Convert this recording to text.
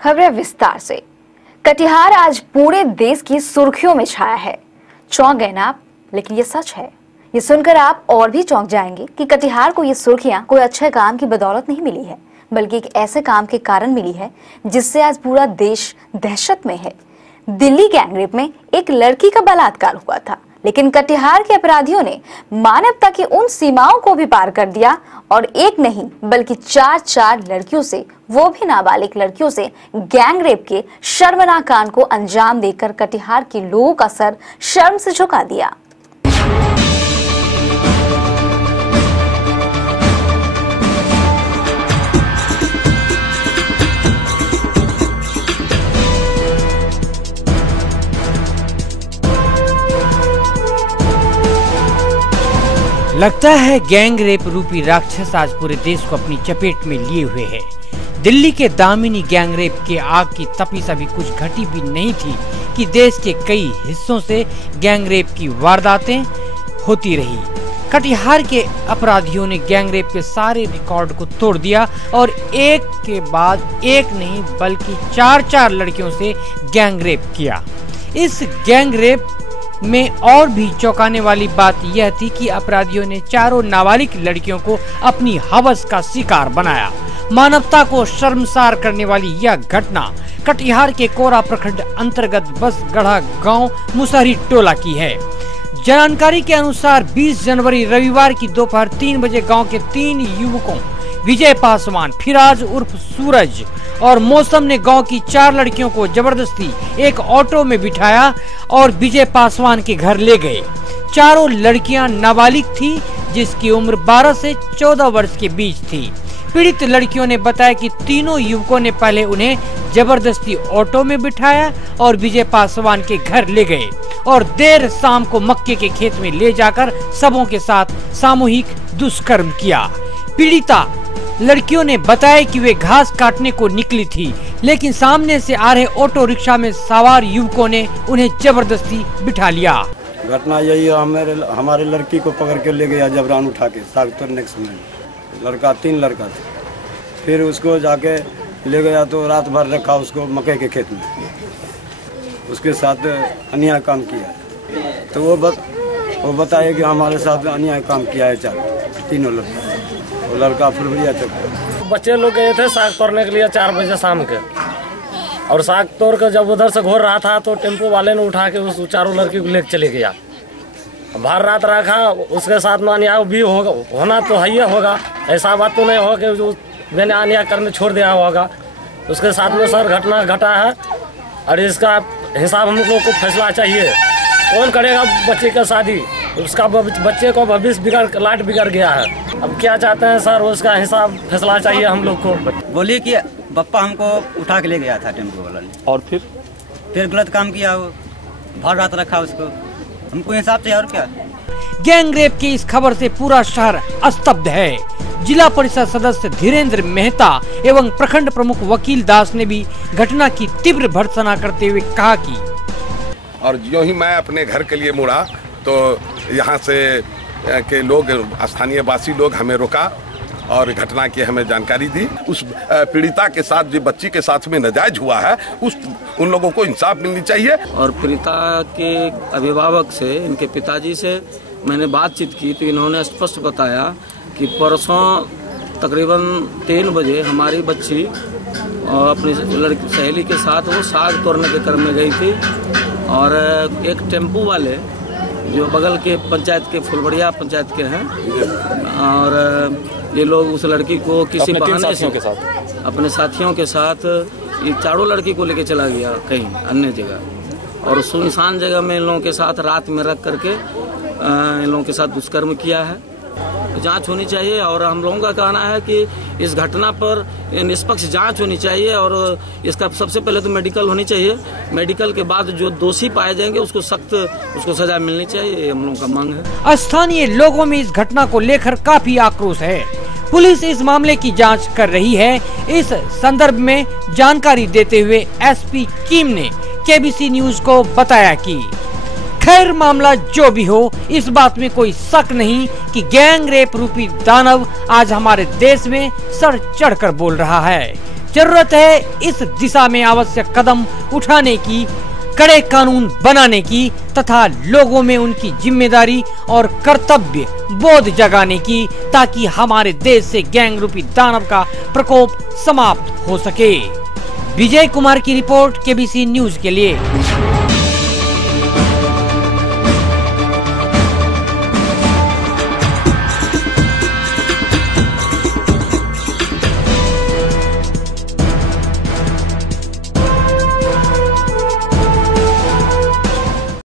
खबरें विस्तार से। कटिहार आज पूरे देश की सुर्खियों में छाया है। चौंक गए ना आप, लेकिन ये सच है। ये सुनकर आप और भी चौंक जाएंगे कि कटिहार को ये सुर्खियां कोई अच्छे काम की बदौलत नहीं मिली है, बल्कि एक ऐसे काम के कारण मिली है जिससे आज पूरा देश दहशत में है। दिल्ली गैंगरेप में एक लड़की का बलात्कार हुआ था, लेकिन कटिहार के अपराधियों ने मानवता की उन सीमाओं को भी पार कर दिया और एक नहीं बल्कि चार लड़कियों से, वो भी नाबालिग लड़कियों से गैंगरेप के शर्मनाक कांड को अंजाम देकर कटिहार के लोगों का सर शर्म से झुका दिया। लगता है गैंग रेप रूपी राक्षस आज पूरे देश को अपनी चपेट में लिए हुए है। दिल्ली के दामिनी गैंग रेप के आग की तपिश अभी कुछ घटी भी नहीं थी कि देश के कई हिस्सों से गैंग रेप की वारदातें होती रही। कटिहार के अपराधियों ने गैंग रेप के सारे रिकॉर्ड को तोड़ दिया और एक के बाद एक नहीं बल्कि चार लड़कियों से गैंग रेप किया। इस गैंग रेप में और भी चौंकाने वाली बात यह थी कि अपराधियों ने चारों नाबालिग लड़कियों को अपनी हवस का शिकार बनाया। मानवता को शर्मसार करने वाली यह घटना कटिहार के कोरा प्रखंड अंतर्गत बसगढ़ा गांव मुसहरी टोला की है। जानकारी के अनुसार 20 जनवरी रविवार की दोपहर 3 बजे गांव के 3 युवकों विजय पासवान, फिराज उर्फ सूरज और मौसम ने गांव की 4 लड़कियों को जबरदस्ती एक ऑटो में बिठाया और विजय पासवान के घर ले गए। चारों लड़कियां नाबालिग थी, जिसकी उम्र 12 से 14 वर्ष के बीच थी। पीड़ित लड़कियों ने बताया कि तीनों युवकों ने पहले उन्हें जबरदस्ती ऑटो में बिठाया और विजय पासवान के घर ले गए और देर शाम को मक्के के खेत में ले जाकर सबों के साथ सामूहिक दुष्कर्म किया। पीड़िता लड़कियों ने बताया कि वे घास काटने को निकली थी, लेकिन सामने से आ रहे ऑटो रिक्शा में सवार युवकों ने उन्हें जबरदस्ती बिठा लिया। घटना यही है, हमारे लड़की को पकड़ के ले गया जबरान उठा के साग तोड़ने के समय। 3 लड़का था। फिर उसको जाके ले गया तो रात भर रखा उसको मकई के खेत में। उसके साथ अन्याय काम किया तो वो बताए कि हमारे साथ अन्याय काम किया है। तीनों वो लड़का फुलवरिया चौक। बच्चे लोग गए थे साग तोड़ने के लिए 4 बजे शाम के, और साग तोड़ कर जब उधर से घोर रहा था तो टेम्पो वाले ने उठा के उस चारों लड़की को लेकर चले गया। बाहर रात रखा, उसके साथ में अन्याय भी होना तो है ही होगा। ऐसा बात तो नहीं हो कि जो मैंने अन्याय करने छोड़ दिया होगा। उसके साथ में सर घटना घटा है और इसका हिसाब हम लोग को फैसला चाहिए। कौन करेगा बच्चे का शादी? उसका बच्चे को भविष्य लाट बिगड़ गया है। अब क्या चाहते हैं सर, उसका हिसाब फैसला चाहिए हम लोग को। बोलिए कि पप्पा हमको उठा के ले गया था टेम्पो वाला ने, और फिर गलत काम किया। वो भर रात रखा उसको, हमको हिसाब चाहिए और क्या। गैंग रेप की इस खबर से पूरा शहर स्तब्ध है। जिला परिषद सदस्य धीरेन्द्र मेहता एवं प्रखंड प्रमुख वकील दास ने भी घटना की तीव्र भर्त्सना करते हुए कहा कि और जो ही मैं अपने घर के लिए मुड़ा तो यहाँ से के लोग, स्थानीय वासी लोग हमें रोका और घटना की हमें जानकारी दी। उस पीड़िता के साथ जो बच्ची के साथ में नाजायज हुआ है उन लोगों को इंसाफ मिलनी चाहिए। और पीड़िता के अभिभावक से, इनके पिताजी से मैंने बातचीत की तो इन्होंने स्पष्ट बताया कि परसों तकरीबन 3 बजे हमारी बच्ची अपनी लड़की सहेली के साथ वो साग तोड़ने के क्रम में गई थी और एक टेम्पू वाले जो बगल के पंचायत के फुलवरिया पंचायत के हैं, और ये लोग उस लड़की को किसी बहाने से अपने साथियों के साथ ये चारों लड़की को लेके चला गया कहीं अन्य जगह, और सुनसान जगह में इन लोगों के साथ रात में रख करके इन लोगों के साथ दुष्कर्म किया है। जांच होनी चाहिए और हम लोगों का कहना है कि इस घटना पर निष्पक्ष जांच होनी चाहिए और इसका सबसे पहले तो मेडिकल होनी चाहिए। मेडिकल के बाद जो दोषी पाए जाएंगे उसको सख्त सजा मिलनी चाहिए, ये हम लोगों का मांग है। स्थानीय लोगों में इस घटना को लेकर काफी आक्रोश है। पुलिस इस मामले की जांच कर रही है। इस संदर्भ में जानकारी देते हुए एसपी कीम ने केबीसी न्यूज को बताया कि खैर मामला जो भी हो, इस बात में कोई शक नहीं कि गैंग रेप रूपी दानव आज हमारे देश में सर चढ़कर बोल रहा है। जरूरत है इस दिशा में आवश्यक कदम उठाने की, कड़े कानून बनाने की तथा लोगों में उनकी जिम्मेदारी और कर्तव्य बोध जगाने की, ताकि हमारे देश से गैंग रूपी दानव का प्रकोप समाप्त हो सके। विजय कुमार की रिपोर्ट केबीसी न्यूज के लिए।